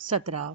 17।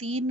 3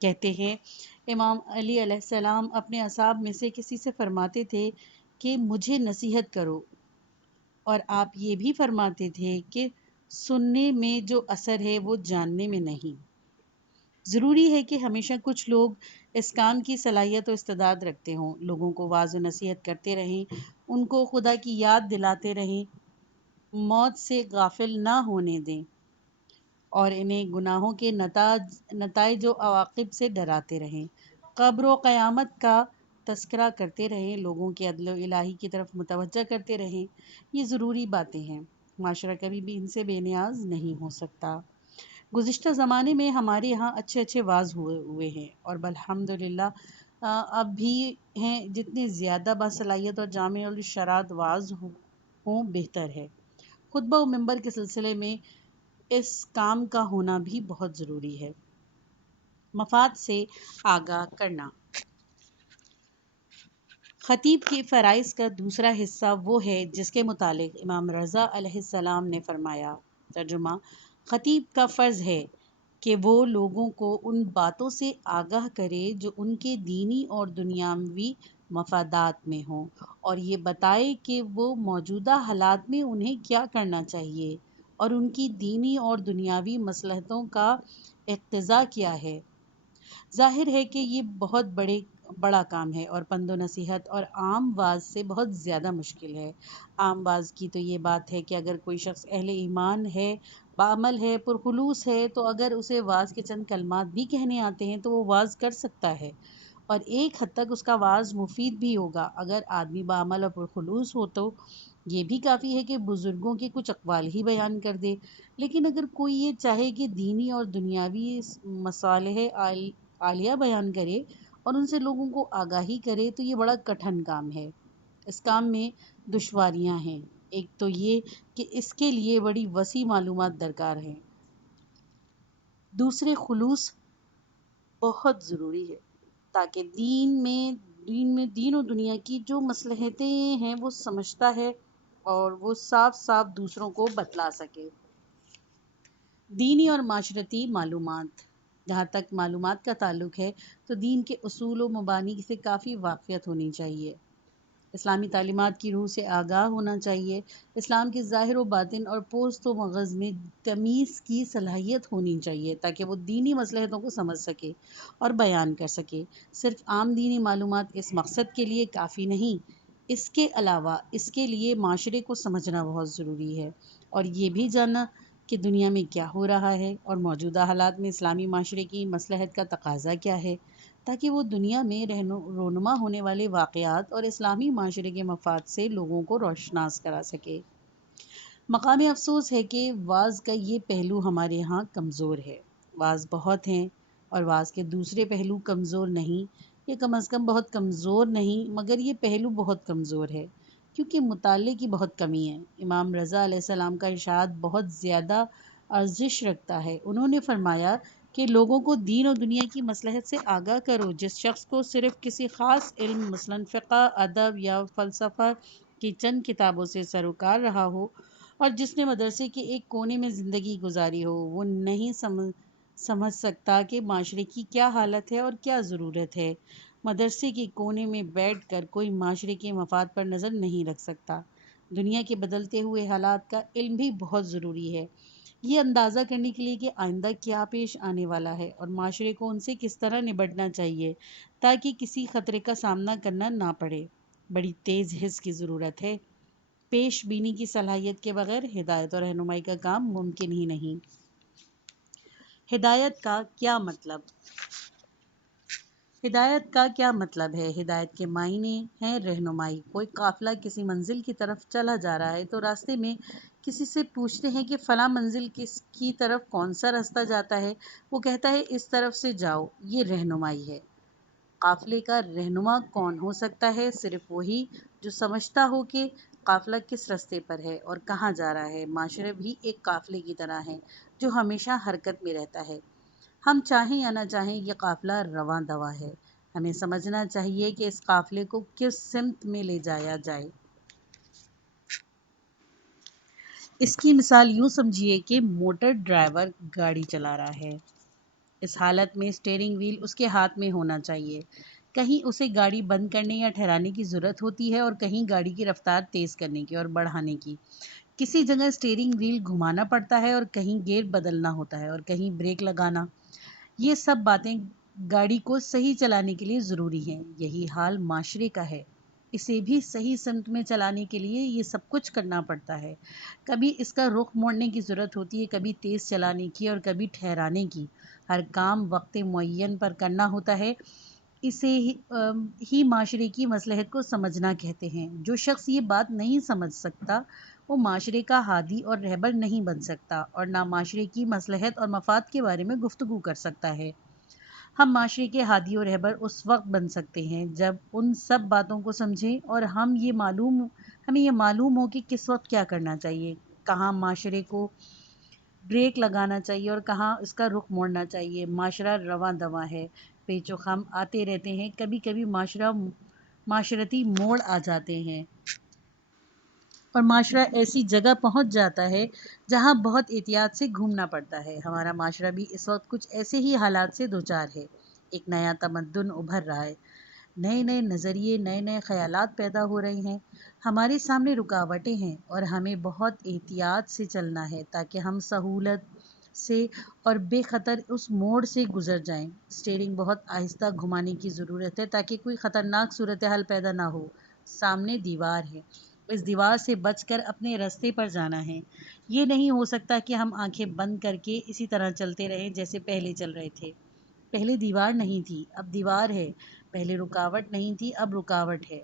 کہتے ہیں امام علی علیہ السلام اپنے اصحاب میں سے کسی سے فرماتے تھے کہ مجھے نصیحت کرو، اور آپ یہ بھی فرماتے تھے کہ سننے میں جو اثر ہے وہ جاننے میں نہیں۔ ضروری ہے کہ ہمیشہ کچھ لوگ اس کام کی صلاحیت و استعداد رکھتے ہوں، لوگوں کو واعظ و نصیحت کرتے رہیں، ان کو خدا کی یاد دلاتے رہیں، موت سے غافل نہ ہونے دیں، اور انہیں گناہوں کے نتائج و عواقب سے ڈراتے رہیں، قبر و قیامت کا تذکرہ کرتے رہیں، لوگوں کے عدل و الہی کی طرف متوجہ کرتے رہیں۔ یہ ضروری باتیں ہیں، معاشرہ کبھی بھی ان سے بے نیاز نہیں ہو سکتا۔ گزشتہ زمانے میں ہمارے یہاں اچھے اچھے واعظ ہوئے ہیں، اور الحمدللہ اب بھی ہیں۔ جتنے زیادہ باصلاحیت اور جامع الشرائط واعظ ہوں بہتر ہے۔ خطبہ و منبر کے سلسلے میں اس کام کا ہونا بھی بہت ضروری ہے۔ مفاد سے آگاہ کرنا۔ خطیب کے فرائض کا دوسرا حصہ وہ ہے جس کے متعلق امام رضا علیہ السلام نے فرمایا۔ ترجمہ: خطیب کا فرض ہے کہ وہ لوگوں کو ان باتوں سے آگاہ کرے جو ان کے دینی اور دنیاوی مفادات میں ہوں، اور یہ بتائے کہ وہ موجودہ حالات میں انہیں کیا کرنا چاہیے اور ان کی دینی اور دنیاوی مصلحتوں کا اقتضا کیا ہے۔ ظاہر ہے کہ یہ بہت بڑا کام ہے، اور پند و نصیحت اور عام واعظ سے بہت زیادہ مشکل ہے۔ عام واعظ کی تو یہ بات ہے کہ اگر کوئی شخص اہل ایمان ہے، باعمل ہے، پرخلوص ہے، تو اگر اسے واعظ کے چند کلمات بھی کہنے آتے ہیں تو وہ واعظ کر سکتا ہے، اور ایک حد تک اس کا واعظ مفید بھی ہوگا۔ اگر آدمی باعمل اور پرخلوص ہو تو یہ بھی کافی ہے کہ بزرگوں کے کچھ اقوال ہی بیان کر دے۔ لیکن اگر کوئی یہ چاہے کہ دینی اور دنیاوی مصالح عالیہ بیان کرے اور ان سے لوگوں کو آگاہی کرے تو یہ بڑا کٹھن کام ہے۔ اس کام میں دشواریاں ہیں۔ ایک تو یہ کہ اس کے لیے بڑی وسیع معلومات درکار ہیں، دوسرے خلوص بہت ضروری ہے تاکہ دین و دنیا کی جو مصلحتیں ہیں وہ سمجھتا ہے اور وہ صاف صاف دوسروں کو بتلا سکے۔ دینی اور معاشرتی معلومات۔ جہاں تک معلومات کا تعلق ہے تو دین کے اصول و مبانی سے کافی واقفیت ہونی چاہیے، اسلامی تعلیمات کی روح سے آگاہ ہونا چاہیے، اسلام کے ظاہر و باطن اور پوست و مغز میں تمیز کی صلاحیت ہونی چاہیے تاکہ وہ دینی مصلحتوں کو سمجھ سکے اور بیان کر سکے۔ صرف عام دینی معلومات اس مقصد کے لیے کافی نہیں، اس کے علاوہ اس کے لیے معاشرے کو سمجھنا بہت ضروری ہے، اور یہ بھی جاننا کہ دنیا میں کیا ہو رہا ہے اور موجودہ حالات میں اسلامی معاشرے کی مصلحت کا تقاضا کیا ہے، تاکہ وہ دنیا میں رونما ہونے والے واقعات اور اسلامی معاشرے کے مفاد سے لوگوں کو روشناس کرا سکے۔ مقام افسوس ہے کہ واعظ کا یہ پہلو ہمارے یہاں کمزور ہے۔ واعظ بہت ہیں اور واعظ کے دوسرے پہلو کمزور نہیں، یا کم از کم بہت کمزور نہیں، مگر یہ پہلو بہت کمزور ہے کیونکہ مطالعے کی بہت کمی ہے۔ امام رضا علیہ السلام کا ارشاد بہت زیادہ ارزش رکھتا ہے۔ انہوں نے فرمایا کہ لوگوں کو دین و دنیا کی مصلحت سے آگاہ کرو۔ جس شخص کو صرف کسی خاص علم مثلاً فقہ، ادب یا فلسفہ کی چند کتابوں سے سروکار رہا ہو، اور جس نے مدرسے کے ایک کونے میں زندگی گزاری ہو، وہ نہیں سمجھ سکتا کہ معاشرے کی کیا حالت ہے اور کیا ضرورت ہے۔ مدرسے کے کونے میں بیٹھ کر کوئی معاشرے کے مفاد پر نظر نہیں رکھ سکتا۔ دنیا کے بدلتے ہوئے حالات کا علم بھی بہت ضروری ہے، یہ اندازہ کرنے کے لیے کہ آئندہ کیا پیش آنے والا ہے اور معاشرے کو ان سے کس طرح نبٹنا چاہیے تاکہ کسی خطرے کا سامنا کرنا نہ پڑے۔ بڑی تیز حس کی ضرورت ہے۔ پیش بینی کی صلاحیت کے بغیر ہدایت اور رہنمائی کا کام ممکن ہی نہیں۔ ہدایت کا کیا مطلب؟ ہدایت کا کیا مطلب ہے؟ ہدایت کے معنی ہیں رہنمائی۔ کوئی قافلہ کسی منزل کی طرف چلا جا رہا ہے تو راستے میں کسی سے پوچھتے ہیں کہ فلاں منزل کس کی طرف کون سا راستہ جاتا ہے؟ وہ کہتا ہے اس طرف سے جاؤ۔ یہ رہنمائی ہے۔ قافلے کا رہنما کون ہو سکتا ہے؟ صرف وہی جو سمجھتا ہو کہ قافلہ کس راستے پر ہے اور کہاں جا رہا ہے۔ معاشرہ بھی ایک قافلے کی طرح ہے جو ہمیشہ حرکت میں رہتا ہے۔ ہم چاہیں یا نہ چاہیں یہ قافلہ رواں دواں ہے۔ ہمیں سمجھنا چاہیے کہ اس قافلے کو کس سمت میں لے جایا جائے۔ اس کی مثال یوں سمجھیے کہ موٹر ڈرائیور گاڑی چلا رہا ہے۔ اس حالت میں اسٹیئرنگ وہیل اس کے ہاتھ میں ہونا چاہیے۔ کہیں اسے گاڑی بند کرنے یا ٹھہرانے کی ضرورت ہوتی ہے اور کہیں گاڑی کی رفتار تیز کرنے کی اور بڑھانے کی۔ کسی جگہ اسٹیئرنگ وہیل گھمانا پڑتا ہے اور کہیں گیئر بدلنا ہوتا ہے اور کہیں بریک لگانا۔ یہ سب باتیں گاڑی کو صحیح چلانے کے لیے ضروری ہیں۔ یہی حال معاشرے کا ہے۔ اسے بھی صحیح سمت میں چلانے کے لیے یہ سب کچھ کرنا پڑتا ہے۔ کبھی اس کا رخ موڑنے کی ضرورت ہوتی ہے، کبھی تیز چلانے کی اور کبھی ٹھہرانے کی۔ ہر کام وقت معین پر کرنا ہوتا ہے۔ اسے ہی معاشرے کی مصلحت کو سمجھنا کہتے ہیں۔ جو شخص یہ بات نہیں سمجھ سکتا وہ معاشرے کا ہادی اور رہبر نہیں بن سکتا اور نہ معاشرے کی مصلحت اور مفاد کے بارے میں گفتگو کر سکتا ہے۔ ہم معاشرے کے ہادی اور رہبر اس وقت بن سکتے ہیں جب ان سب باتوں کو سمجھیں اور ہمیں یہ معلوم ہو کہ کس وقت کیا کرنا چاہیے، کہاں معاشرے کو بریک لگانا چاہیے اور کہاں اس کا رخ موڑنا چاہیے۔ معاشرہ رواں دواں ہے، پیچ و خم آتے رہتے ہیں، کبھی کبھی معاشرتی موڑ آ جاتے ہیں اور معاشرہ ایسی جگہ پہنچ جاتا ہے جہاں بہت احتیاط سے گھومنا پڑتا ہے۔ ہمارا معاشرہ بھی اس وقت کچھ ایسے ہی حالات سے دوچار ہے۔ ایک نیا تمدن ابھر رہا ہے، نئے نئے نظریے، نئے نئے خیالات پیدا ہو رہے ہیں۔ ہمارے سامنے رکاوٹیں ہیں اور ہمیں بہت احتیاط سے چلنا ہے تاکہ ہم سہولت سے اور بے خطر اس موڑ سے گزر جائیں۔ اسٹیئرنگ بہت آہستہ گھمانے کی ضرورت ہے تاکہ کوئی خطرناک صورتحال پیدا نہ ہو۔ سامنے دیوار ہے، اس دیوار سے بچ کر اپنے راستے پر جانا ہے۔ یہ نہیں ہو سکتا کہ ہم آنکھیں بند کر کے اسی طرح چلتے رہیں جیسے پہلے چل رہے تھے۔ پہلے دیوار نہیں تھی، اب دیوار ہے۔ پہلے رکاوٹ نہیں تھی، اب رکاوٹ ہے۔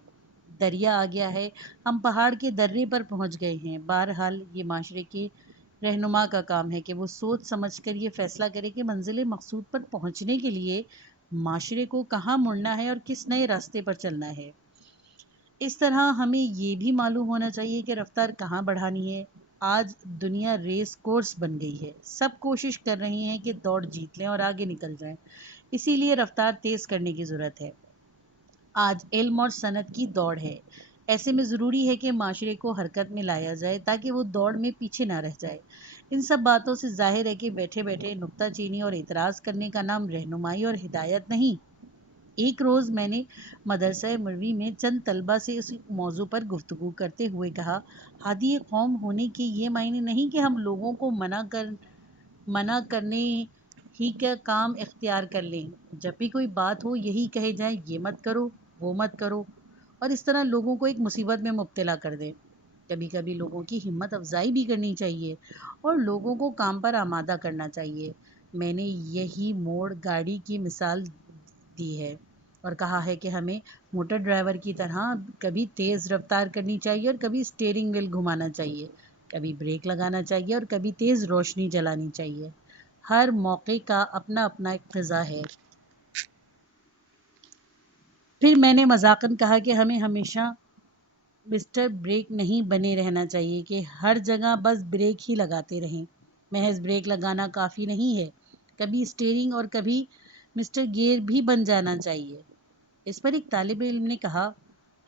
دریا آ گیا ہے، ہم پہاڑ کے درے پر پہنچ گئے ہیں۔ بہرحال یہ معاشرے کے رہنما کا کام ہے کہ وہ سوچ سمجھ کر یہ فیصلہ کرے کہ منزل مقصود پر پہنچنے کے لیے معاشرے کو کہاں مڑنا ہے اور کس نئے راستے پر چلنا ہے۔ اس طرح ہمیں یہ بھی معلوم ہونا چاہیے کہ رفتار کہاں بڑھانی ہے۔ آج دنیا ریس کورس بن گئی ہے، سب کوشش کر رہے ہیں کہ دوڑ جیت لیں اور آگے نکل جائیں، اسی لیے رفتار تیز کرنے کی ضرورت ہے۔ آج علم اور صنعت کی دوڑ ہے، ایسے میں ضروری ہے کہ معاشرے کو حرکت میں لایا جائے تاکہ وہ دوڑ میں پیچھے نہ رہ جائے۔ ان سب باتوں سے ظاہر ہے کہ بیٹھے بیٹھے نکتہ چینی اور اعتراض کرنے کا نام رہنمائی اور ہدایت نہیں۔ ایک روز میں نے مدرسہ مروی میں چند طلبہ سے اس موضوع پر گفتگو کرتے ہوئے کہا، ہادی قوم ہونے کے یہ معنی نہیں کہ ہم لوگوں کو منع کرنے ہی کا کام اختیار کر لیں۔ جب بھی کوئی بات ہو یہی کہے جائے، یہ مت کرو، وہ مت کرو، اور اس طرح لوگوں کو ایک مصیبت میں مبتلا کر دیں۔ کبھی کبھی لوگوں کی ہمت افزائی بھی کرنی چاہیے اور لوگوں کو کام پر آمادہ کرنا چاہیے۔ میں نے یہی موڑ گاڑی کی مثال دی ہے اور کہا ہے کہ ہمیں موٹر ڈرائیور کی طرح کبھی تیز رفتار کرنی چاہیے اور کبھی اسٹیئرنگ وہیل گھمانا چاہیے، کبھی بریک لگانا چاہیے اور کبھی تیز روشنی جلانی چاہیے۔ ہر موقع کا اپنا اپنا اقتضا ہے۔ پھر میں نے مذاقاً کہا کہ ہمیں ہمیشہ مسٹر بریک نہیں بنے رہنا چاہیے کہ ہر جگہ بس بریک ہی لگاتے رہیں۔ محض بریک لگانا کافی نہیں ہے، کبھی اسٹیئرنگ اور کبھی مسٹر گیئر بھی بن جانا چاہیے۔ اس پر ایک طالب علم نے کہا،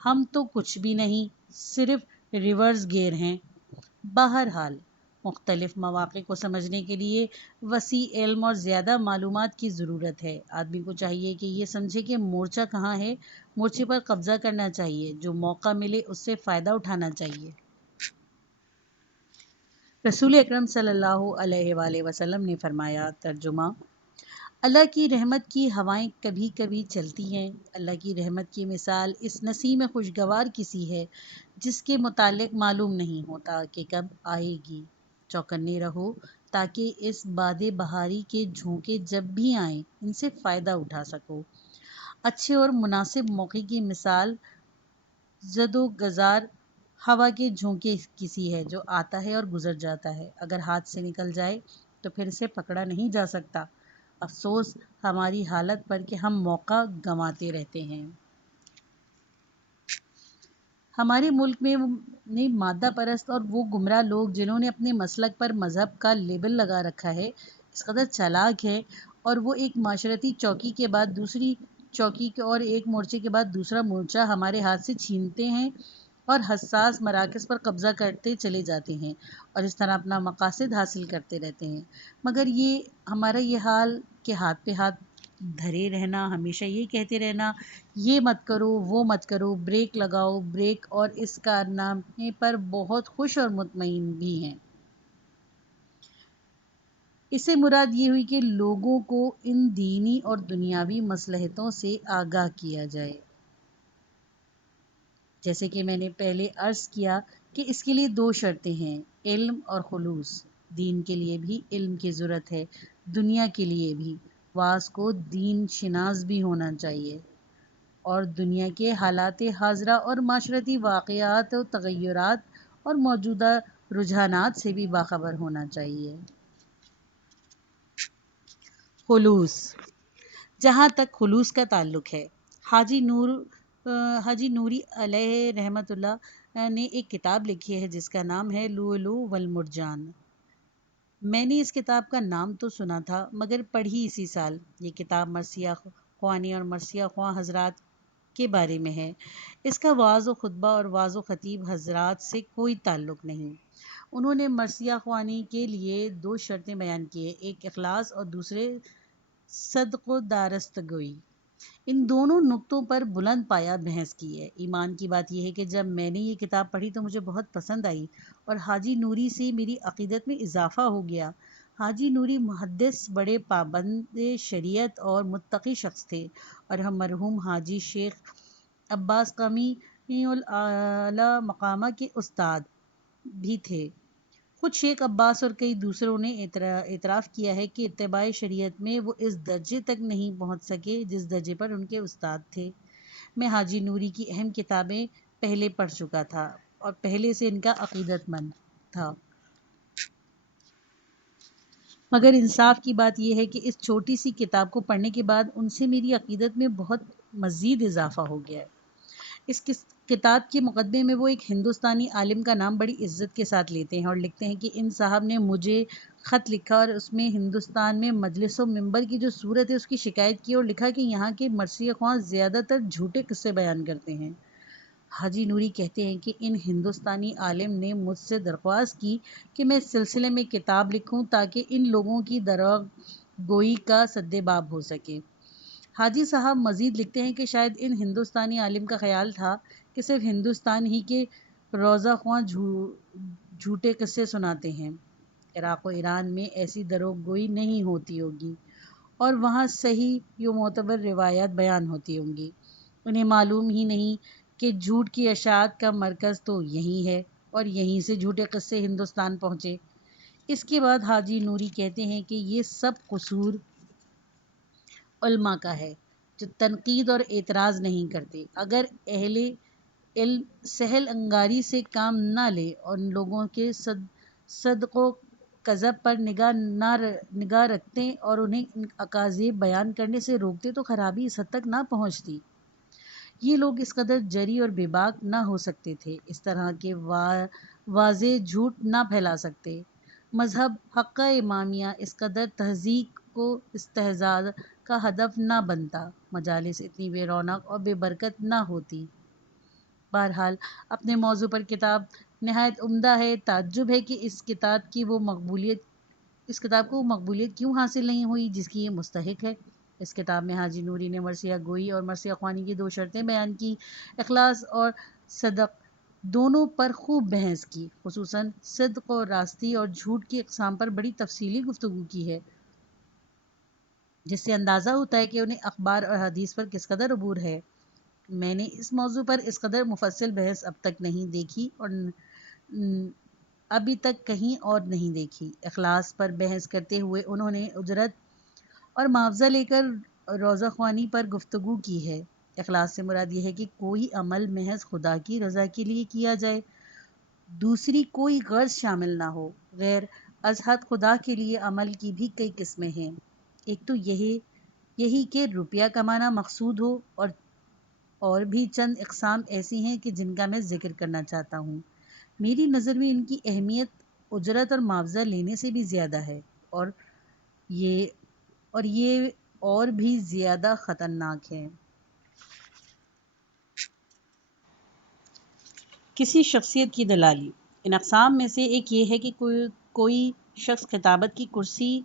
ہم تو کچھ بھی نہیں، صرف ریورس گیئر ہیں۔ بہرحال مختلف مواقع کو سمجھنے کے لیے وسیع علم اور زیادہ معلومات کی ضرورت ہے۔ آدمی کو چاہیے کہ یہ سمجھے کہ مورچہ کہاں ہے، مورچے پر قبضہ کرنا چاہیے، جو موقع ملے اس سے فائدہ اٹھانا چاہیے۔ رسول اکرم صلی اللہ علیہ وآلہ وسلم نے فرمایا، ترجمہ: اللہ کی رحمت کی ہوائیں کبھی کبھی چلتی ہیں۔ اللہ کی رحمت کی مثال اس نسیم خوشگوار کی سی ہے جس کے متعلق معلوم نہیں ہوتا کہ کب آئے گی۔ چوکنے رہو تاکہ اس باد بہاری کے جھونکے جب بھی آئیں ان سے فائدہ اٹھا سکو۔ اچھے اور مناسب موقع کی مثال زد و گذار ہوا کے جھونکے کی سی ہے جو آتا ہے اور گزر جاتا ہے، اگر ہاتھ سے نکل جائے تو پھر اسے پکڑا نہیں جا سکتا۔ افسوس ہماری حالت پر کہ ہم موقع گنواتے رہتے ہیں۔ ہمارے ملک میں مادہ پرست اور وہ گمراہ لوگ جنہوں نے اپنے مسلک پر مذہب کا لیبل لگا رکھا ہے اس قدر چالاک ہیں اور وہ ایک معاشرتی چوکی کے بعد دوسری چوکی اور ایک مورچے کے بعد دوسرا مورچہ ہمارے ہاتھ سے چھینتے ہیں اور حساس مراکز پر قبضہ کرتے چلے جاتے ہیں اور اس طرح اپنا مقاصد حاصل کرتے رہتے ہیں۔ مگر ہمارا یہ حال کہ ہاتھ پہ ہاتھ دھرے رہنا، ہمیشہ یہ کہتے رہنا یہ مت کرو وہ مت کرو، بریک لگاؤ بریک، اور اس کارنامے پر بہت خوش اور مطمئن بھی ہیں۔ اس سے مراد یہ ہوئی کہ لوگوں کو ان دینی اور دنیاوی مصلحتوں سے آگاہ کیا جائے۔ جیسے کہ میں نے پہلے عرض کیا کہ اس کے لیے 2 شرطیں ہیں، علم اور خلوص۔ دین کے لیے بھی علم کی ضرورت ہے، دنیا کے لیے بھی۔ واعظ کو دین شناس بھی ہونا چاہیے اور دنیا کے حالات حاضرہ اور معاشرتی واقعات و تغیرات اور موجودہ رجحانات سے بھی باخبر ہونا چاہیے۔ خلوص، جہاں تک خلوص کا تعلق ہے، حاجی نوری علیہ رحمۃ اللہ نے ایک کتاب لکھی ہے جس کا نام ہے لؤلؤ والمرجان۔ میں نے اس کتاب کا نام تو سنا تھا مگر پڑھی اسی سال۔ یہ کتاب مرثیہ خوانی اور مرثیہ خواں حضرات کے بارے میں ہے۔ اس کا وعظ و خطبہ اور وعظ و خطیب حضرات سے کوئی تعلق نہیں۔ انہوں نے مرثیہ خوانی کے لیے 2 شرطیں بیان کی ہیں، ایک اخلاص اور دوسرے صدق و دارستگوئی۔ ان دونوں نقطوں پر بلند پایہ بحث کی ہے۔ ایمان کی بات یہ ہے کہ جب میں نے یہ کتاب پڑھی تو مجھے بہت پسند آئی اور حاجی نوری سے میری عقیدت میں اضافہ ہو گیا۔ حاجی نوری محدث، بڑے پابند شریعت اور متقی شخص تھے اور ہم مرحوم حاجی شیخ عباس قمی اعلی مقامہ کے استاد بھی تھے۔ خود شیخ عباس اور کئی دوسروں نے اعتراف کیا ہے کہ اتباع شریعت میں وہ اس درجے تک نہیں پہنچ سکے جس درجے پر ان کے استاد تھے۔ میں حاجی نوری کی اہم کتابیں پہلے پڑھ چکا تھا اور پہلے سے ان کا عقیدت مند تھا، مگر انصاف کی بات یہ ہے کہ اس چھوٹی سی کتاب کو پڑھنے کے بعد ان سے میری عقیدت میں بہت مزید اضافہ ہو گیا ہے۔ اس کتاب کے مقدمے میں وہ ایک ہندوستانی عالم کا نام بڑی عزت کے ساتھ لیتے ہیں اور لکھتے ہیں کہ ان صاحب نے مجھے خط لکھا اور اس میں ہندوستان میں مجلس و منبر کی جو صورت ہے اس کی شکایت کی اور لکھا کہ یہاں کے مرثیہ خواں زیادہ تر جھوٹے قصے بیان کرتے ہیں۔ حاجی نوری کہتے ہیں کہ ان ہندوستانی عالم نے مجھ سے درخواست کی کہ میں اس سلسلے میں کتاب لکھوں تاکہ ان لوگوں کی دروغ گوئی کا سدباب ہو سکے۔ حاجی صاحب مزید لکھتے ہیں کہ شاید ان ہندوستانی عالم کا خیال تھا کہ صرف ہندوستان ہی کے روزہ خواں جھوٹے قصے سناتے ہیں، عراق و ایران میں ایسی دروغ گوئی نہیں ہوتی ہوگی اور وہاں صحیح و معتبر روایات بیان ہوتی ہوں گی۔ انہیں معلوم ہی نہیں کہ جھوٹ کی اشاعت کا مرکز تو یہی ہے اور یہیں سے جھوٹے قصے ہندوستان پہنچے۔ اس کے بعد حاجی نوری کہتے ہیں کہ یہ سب قصور علماء کا ہے جو تنقید اور اعتراض نہیں کرتے۔ اگر اہل علم سہل انگاری سے کام نہ لے اور لوگوں کے صدق و کذب پر نگاہ رکھتے اور انہیں اکاذیب بیان کرنے سے روکتے تو خرابی اس حد تک نہ پہنچتی۔ یہ لوگ اس قدر جری اور بے باک نہ ہو سکتے تھے، اس طرح کے واضح جھوٹ نہ پھیلا سکتے۔ مذہب حقہ امامیہ اس قدر تہذیب کو استحزاء کا ہدف نہ بنتا، مجالس اتنی بے رونق اور بے برکت نہ ہوتی۔ بہرحال اپنے موضوع پر کتاب نہایت عمدہ ہے۔ تعجب ہے کہ اس کتاب کو مقبولیت کیوں حاصل نہیں ہوئی جس کی یہ مستحق ہے۔ اس کتاب میں حاجی نوری نے مرثیہ گوئی اور مرثیہ خوانی کی 2 شرطیں بیان کی، اخلاص اور صدق دونوں پر خوب بحث کی، خصوصاً صدق و راستی اور جھوٹ کی اقسام پر بڑی تفصیلی گفتگو کی ہے، جس سے اندازہ ہوتا ہے کہ انہیں اخبار اور حدیث پر کس قدر عبور ہے۔ میں نے اس موضوع پر اس قدر مفصل بحث اب تک نہیں دیکھی اور ابھی تک کہیں اور نہیں دیکھی۔ اخلاص پر بحث کرتے ہوئے انہوں نے اجرت اور معاوضہ لے کر روزہ خوانی پر گفتگو کی ہے۔ اخلاص سے مراد یہ ہے کہ کوئی عمل محض خدا کی رضا کے لیے کیا جائے، دوسری کوئی غرض شامل نہ ہو۔ غیر از حد خدا کے لیے عمل کی بھی کئی قسمیں ہیں۔ ایک تو یہی کہ روپیہ کمانا مقصود ہو، اور بھی چند اقسام ایسی ہیں کہ جن کا میں ذکر کرنا چاہتا ہوں۔ میری نظر میں ان کی اہمیت اجرت اور معاوضہ لینے سے بھی زیادہ ہے اور یہ اور بھی زیادہ خطرناک ہے۔ کسی شخصیت کی دلالی۔ ان اقسام میں سے ایک یہ ہے کہ کوئی شخص خطابت کی کرسی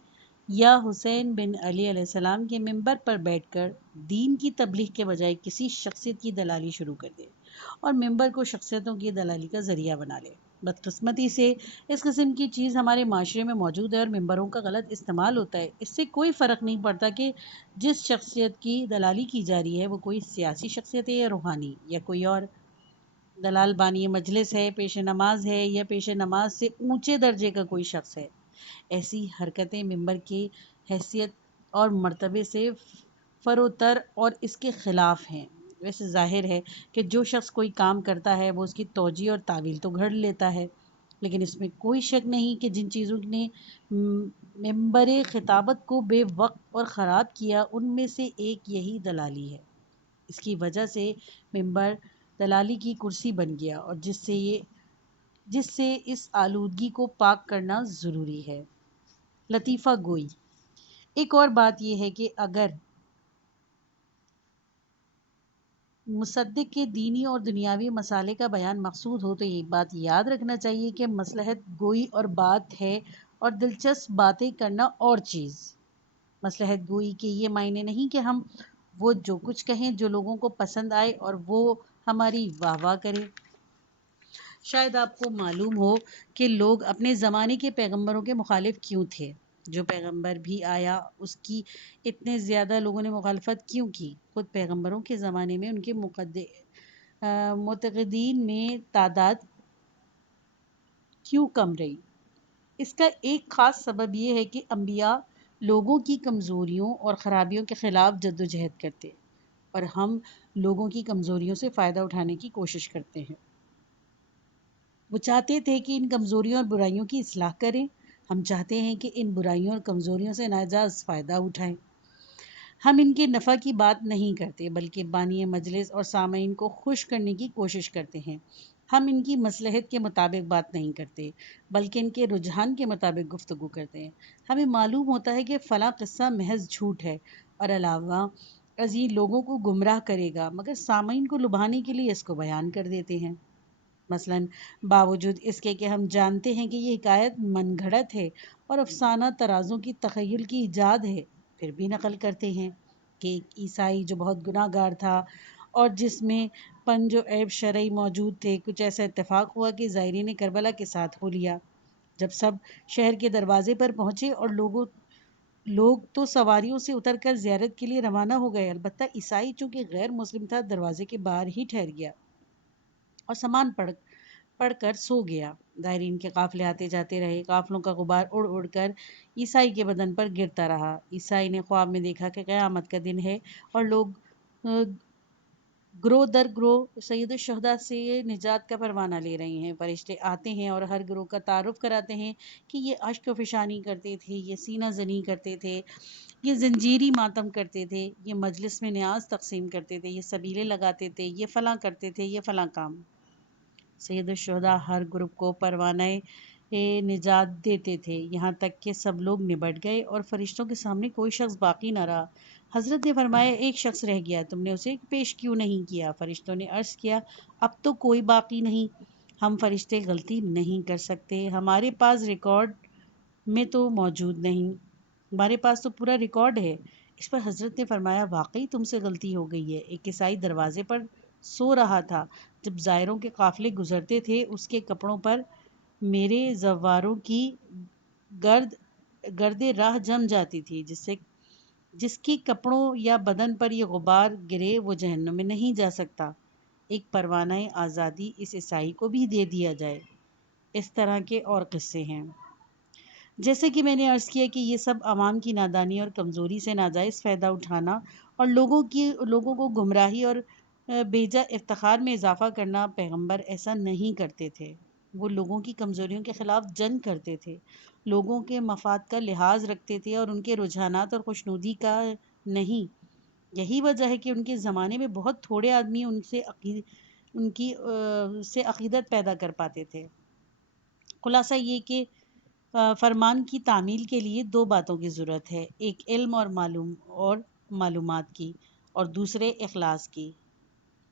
یا حسین بن علی علیہ السلام کے منبر پر بیٹھ کر دین کی تبلیغ کے بجائے کسی شخصیت کی دلالی شروع کر دے اور منبر کو شخصیتوں کی دلالی کا ذریعہ بنا لے۔ بدقسمتی سے اس قسم کی چیز ہمارے معاشرے میں موجود ہے اور منبروں کا غلط استعمال ہوتا ہے۔ اس سے کوئی فرق نہیں پڑتا کہ جس شخصیت کی دلالی کی جا رہی ہے وہ کوئی سیاسی شخصیت ہے یا روحانی یا کوئی اور۔ دلال بانی مجلس ہے، پیش نماز ہے یا پیش نماز سے اونچے درجے کا کوئی شخص ہے۔ ایسی حرکتیں منبر کی حیثیت اور مرتبے سے فروتر اور اس کے خلاف ہیں۔ ویسے ظاہر ہے کہ جو شخص کوئی کام کرتا ہے وہ اس کی توجیہ اور تعویل تو گھڑ لیتا ہے، لیکن اس میں کوئی شک نہیں کہ جن چیزوں نے منبر خطابت کو بے وقت اور خراب کیا ان میں سے ایک یہی دلالی ہے۔ اس کی وجہ سے منبر دلالی کی کرسی بن گیا اور جس سے اس آلودگی کو پاک کرنا ضروری ہے۔ لطیفہ گوئی۔ ایک اور بات یہ ہے کہ اگر مصدق کے دینی اور دنیاوی مسائل کا بیان مقصود ہو تو یہ بات یاد رکھنا چاہیے کہ مصلحت گوئی اور بات ہے اور دلچسپ باتیں کرنا اور چیز۔ مصلحت گوئی کے یہ معنی نہیں کہ ہم وہ جو کچھ کہیں جو لوگوں کو پسند آئے اور وہ ہماری واہ واہ کریں۔ شاید آپ کو معلوم ہو کہ لوگ اپنے زمانے کے پیغمبروں کے مخالف کیوں تھے۔ جو پیغمبر بھی آیا اس کی اتنے زیادہ لوگوں نے مخالفت کیوں کی؟ خود پیغمبروں کے زمانے میں ان کے معتقدین میں تعداد کیوں کم رہی؟ اس کا ایک خاص سبب یہ ہے کہ انبیاء لوگوں کی کمزوریوں اور خرابیوں کے خلاف جدوجہد کرتے اور ہم لوگوں کی کمزوریوں سے فائدہ اٹھانے کی کوشش کرتے ہیں۔ وہ چاہتے تھے کہ ان کمزوریوں اور برائیوں کی اصلاح کریں۔ ہم چاہتے ہیں کہ ان برائیوں اور کمزوریوں سے ناجائز فائدہ اٹھائیں۔ ہم ان کے نفع کی بات نہیں کرتے بلکہ بانی مجلس اور سامعین کو خوش کرنے کی کوشش کرتے ہیں۔ ہم ان کی مصلحت کے مطابق بات نہیں کرتے بلکہ ان کے رجحان کے مطابق گفتگو کرتے ہیں۔ ہمیں معلوم ہوتا ہے کہ فلاں قصہ محض جھوٹ ہے اور علاوہ ازیں لوگوں کو گمراہ کرے گا، مگر سامعین کو لبھانے کے لیے اس کو بیان کر دیتے ہیں۔ مثلاً باوجود اس کے کہ ہم جانتے ہیں کہ یہ حکایت من گھڑت ہے اور افسانہ ترازوں کی تخیل کی ایجاد ہے، پھر بھی نقل کرتے ہیں کہ ایک عیسائی جو بہت گناہ گار تھا اور جس میں پنج و عیب شرعی موجود تھے، کچھ ایسا اتفاق ہوا کہ زائرین کربلا کے ساتھ ہو لیا۔ جب سب شہر کے دروازے پر پہنچے اور لوگ تو سواریوں سے اتر کر زیارت کے لیے روانہ ہو گئے، البتہ عیسائی چونکہ غیر مسلم تھا دروازے کے باہر ہی ٹھہر گیا اور سامان پڑھ کر سو گیا۔ زائرین کے قافلے آتے جاتے رہے، قافلوں کا غبار اڑ اڑ کر عیسائی کے بدن پر گرتا رہا۔ عیسائی نے خواب میں دیکھا کہ قیامت کا دن ہے اور لوگ گروہ در گروہ سید الشہداء سے نجات کا پروانہ لے رہے ہیں۔ فرشتے آتے ہیں اور ہر گروہ کا تعارف کراتے ہیں کہ یہ اشک فشانی کرتے تھے، یہ سینہ زنی کرتے تھے، یہ زنجیری ماتم کرتے تھے، یہ مجلس میں نیاز تقسیم کرتے تھے، یہ سبیلے لگاتے تھے، یہ فلاں کرتے تھے، یہ فلاں کام۔ سید الشہداء ہر گروپ کو پروانہ نجات دیتے تھے، یہاں تک کہ سب لوگ نبٹ گئے اور فرشتوں کے سامنے کوئی شخص باقی نہ رہا۔ حضرت نے فرمایا ایک شخص رہ گیا، تم نے اسے پیش کیوں نہیں کیا؟ فرشتوں نے عرض کیا اب تو کوئی باقی نہیں۔ ہم فرشتے غلطی نہیں کر سکتے، ہمارے پاس ریکارڈ میں تو موجود نہیں، ہمارے پاس تو پورا ریکارڈ ہے۔ اس پر حضرت نے فرمایا واقعی تم سے غلطی ہو گئی ہے۔ ایک عیسائی دروازے پر سو رہا تھا، جب زائروں کے قافلے گزرتے تھے اس کے کپڑوں پر میرے زواروں کی گرد راہ جم جاتی تھی، جس کے کپڑوں یا بدن پر یہ غبار گرے وہ جہنم میں نہیں جا سکتا۔ ایک پروانہ آزادی اس عیسائی کو بھی دے دیا جائے۔ اس طرح کے اور قصے ہیں۔ جیسے کہ میں نے عرض کیا کہ یہ سب عوام کی نادانی اور کمزوری سے ناجائز فائدہ اٹھانا اور لوگوں کو گمراہی اور بیجا افتخار میں اضافہ کرنا۔ پیغمبر ایسا نہیں کرتے تھے، وہ لوگوں کی کمزوریوں کے خلاف جنگ کرتے تھے، لوگوں کے مفاد کا لحاظ رکھتے تھے اور ان کے رجحانات اور خوشنودی کا نہیں۔ یہی وجہ ہے کہ ان کے زمانے میں بہت تھوڑے آدمی ان سے عقیدت پیدا کر پاتے تھے۔ خلاصہ یہ کہ فرمان کی تعمیل کے لیے دو باتوں کی ضرورت ہے، ایک علم اور معلومات کی اور دوسرے اخلاص کی۔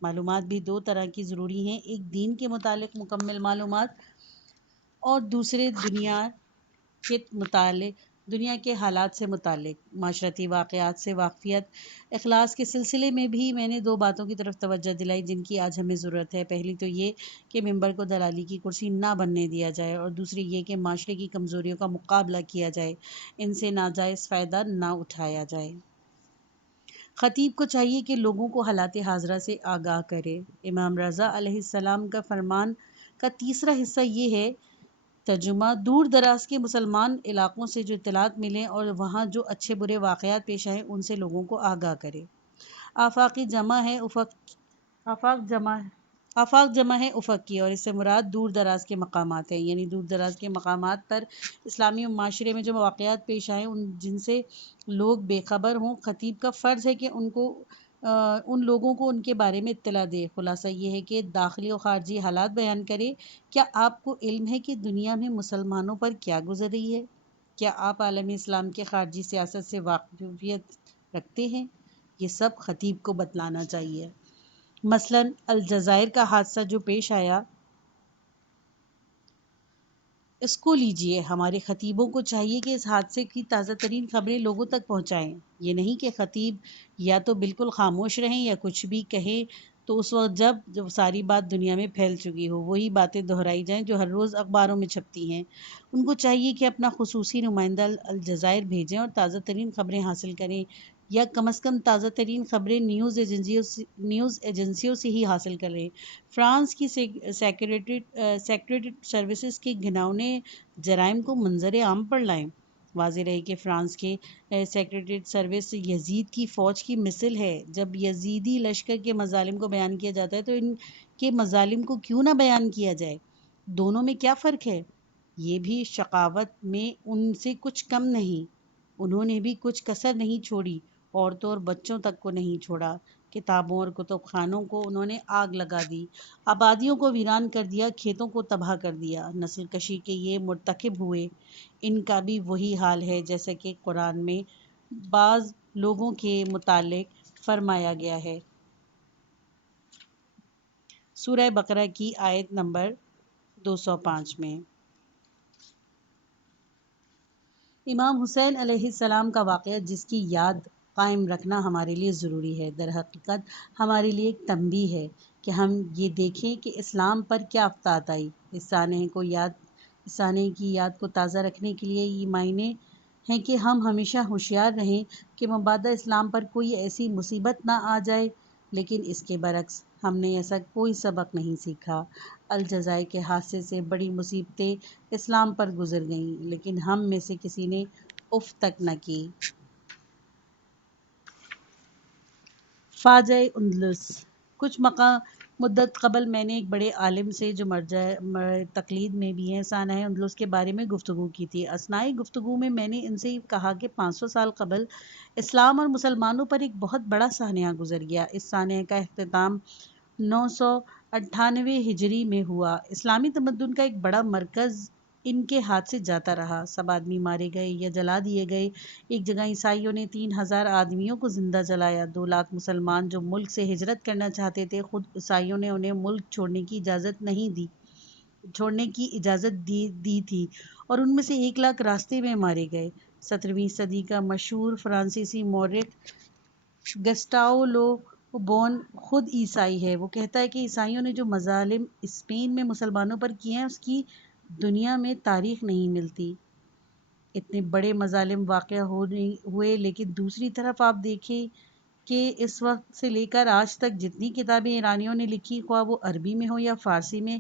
معلومات بھی دو طرح کی ضروری ہیں، ایک دین کے متعلق مکمل معلومات اور دوسرے دنیا کے حالات سے متعلق معاشرتی واقعات سے واقفیت۔ اخلاص کے سلسلے میں بھی میں نے دو باتوں کی طرف توجہ دلائی جن کی آج ہمیں ضرورت ہے۔ پہلی تو یہ کہ ممبر کو دلالی کی کرسی نہ بننے دیا جائے، اور دوسری یہ کہ معاشرے کی کمزوریوں کا مقابلہ کیا جائے، ان سے ناجائز فائدہ نہ اٹھایا جائے۔ خطیب کو چاہیے کہ لوگوں کو حالات حاضرہ سے آگاہ کرے۔ امام رضا علیہ السلام کا فرمان کا تیسرا حصہ یہ ہے، ترجمہ: دور دراز کے مسلمان علاقوں سے جو اطلاعات ملیں اور وہاں جو اچھے برے واقعات پیش آئیں ان سے لوگوں کو آگاہ کرے۔ آفاق جمع ہے افق کی، اور اس سے مراد دور دراز کے مقامات ہیں، یعنی دور دراز کے مقامات پر اسلامی معاشرے میں جو واقعات پیش آئیں جن سے لوگ بے خبر ہوں، خطیب کا فرض ہے کہ ان لوگوں کو ان کے بارے میں اطلاع دے۔ خلاصہ یہ ہے کہ داخلی و خارجی حالات بیان کرے۔ کیا آپ کو علم ہے کہ دنیا میں مسلمانوں پر کیا گزر رہی ہے؟ کیا آپ عالم اسلام کے خارجی سیاست سے واقفیت رکھتے ہیں؟ یہ سب خطیب کو بتلانا چاہیے۔ مثلاً الجزائر کا حادثہ جو پیش آیا، اس کو لیجئے۔ ہمارے خطیبوں کو چاہیے کہ اس حادثے کی تازہ ترین خبریں لوگوں تک پہنچائیں۔ یہ نہیں کہ خطیب یا تو بالکل خاموش رہیں یا کچھ بھی کہیں تو اس وقت جب ساری بات دنیا میں پھیل چکی ہو وہی باتیں دہرائی جائیں جو ہر روز اخباروں میں چھپتی ہیں۔ ان کو چاہیے کہ اپنا خصوصی نمائندہ الجزائر بھیجیں اور تازہ ترین خبریں حاصل کریں، یا کم از کم تازہ ترین خبریں نیوز ایجنسیوں سے ہی حاصل کریں۔ فرانس کی سیکریٹریٹ سروسز کے گھناؤنے جرائم کو منظر عام پر لائیں۔ واضح رہے کہ فرانس کے سیکریٹریٹ سروس یزید کی فوج کی مثل ہے۔ جب یزیدی لشکر کے مظالم کو بیان کیا جاتا ہے تو ان کے مظالم کو کیوں نہ بیان کیا جائے؟ دونوں میں کیا فرق ہے؟ یہ بھی شقاوت میں ان سے کچھ کم نہیں۔ انہوں نے بھی کچھ کسر نہیں چھوڑی، عورتوں اور بچوں تک کو نہیں چھوڑا۔ کتابوں اور کتب خانوں کو انہوں نے آگ لگا دی، آبادیوں کو ویران کر دیا، کھیتوں کو تباہ کر دیا۔ نسل کشی کے یہ مرتکب ہوئے، ان کا بھی وہی حال ہے جیسا کہ قرآن میں بعض لوگوں کے متعلق فرمایا گیا ہے۔ سورہ بقرہ کی آیت نمبر 205 میں امام حسین علیہ السلام کا واقعہ جس کی یاد قائم رکھنا ہمارے لیے ضروری ہے، در حقیقت ہمارے لیے ایک تنبیہ ہے کہ ہم یہ دیکھیں کہ اسلام پر کیا آفات آئی۔ اس سانحے کی یاد کو تازہ رکھنے کے لیے یہ معنی ہے کہ ہم ہمیشہ ہوشیار رہیں کہ مبادا اسلام پر کوئی ایسی مصیبت نہ آ جائے، لیکن اس کے برعکس ہم نے ایسا کوئی سبق نہیں سیکھا۔ الجزائر کے حادثے سے بڑی مصیبتیں اسلام پر گزر گئیں، لیکن ہم میں سے کسی نے اف تک نہ کی۔ فاجۂ اندلس۔ کچھ مدت قبل میں نے ایک بڑے عالم سے جو مرجع تقلید میں بھی ہیں سانحۂ اندلس کے بارے میں گفتگو کی تھی۔ اثنائے گفتگو میں میں نے ان سے کہا کہ 500 سال قبل اسلام اور مسلمانوں پر ایک بہت بڑا سانحہ گزر گیا۔ اس سانحے کا اختتام 998 ہجری میں ہوا۔ اسلامی تمدن کا ایک بڑا مرکز ان کے ہاتھ سے جاتا رہا۔ سب آدمی مارے گئے یا جلا دیے گئے۔ ایک جگہ عیسائیوں نے 3000 آدمیوں کو زندہ جلایا۔ 2 لاکھ مسلمان جو ملک سے ہجرت کرنا چاہتے تھے، خود عیسائیوں نے انہیں ملک چھوڑنے کی اجازت دی تھی، اور ان میں سے 1 لاکھ راستے میں مارے گئے۔ 17ویں صدی کا مشہور فرانسیسی مورخ گسٹاو لو بون خود عیسائی ہے۔ وہ کہتا ہے کہ عیسائیوں نے جو مظالم اسپین میں مسلمانوں پر کیے ہیں اس کی دنیا میں تاریخ نہیں ملتی۔ اتنے بڑے مظالم واقع ہوئے، لیکن دوسری طرف آپ دیکھیں کہ اس وقت سے لے کر آج تک جتنی کتابیں ایرانیوں نے لکھی، خواہ وہ عربی میں ہو یا فارسی میں،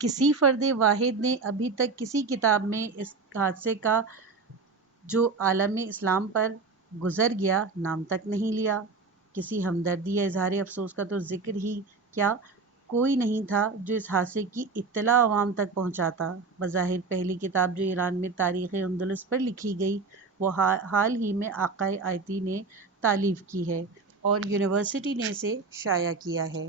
کسی فرد واحد نے ابھی تک کسی کتاب میں اس حادثے کا جو عالم اسلام پر گزر گیا نام تک نہیں لیا۔ کسی ہمدردی یا اظہار افسوس کا تو ذکر ہی کیا، کوئی نہیں تھا جو اس حادثے کی اطلاع عوام تک پہنچاتا۔ بظاہر پہلی کتاب جو ایران میں تاریخ اندلس پر لکھی گئی وہ حال ہی میں آقا آیتی نے تالیف کی ہے اور یونیورسٹی نے اسے شائع کیا ہے۔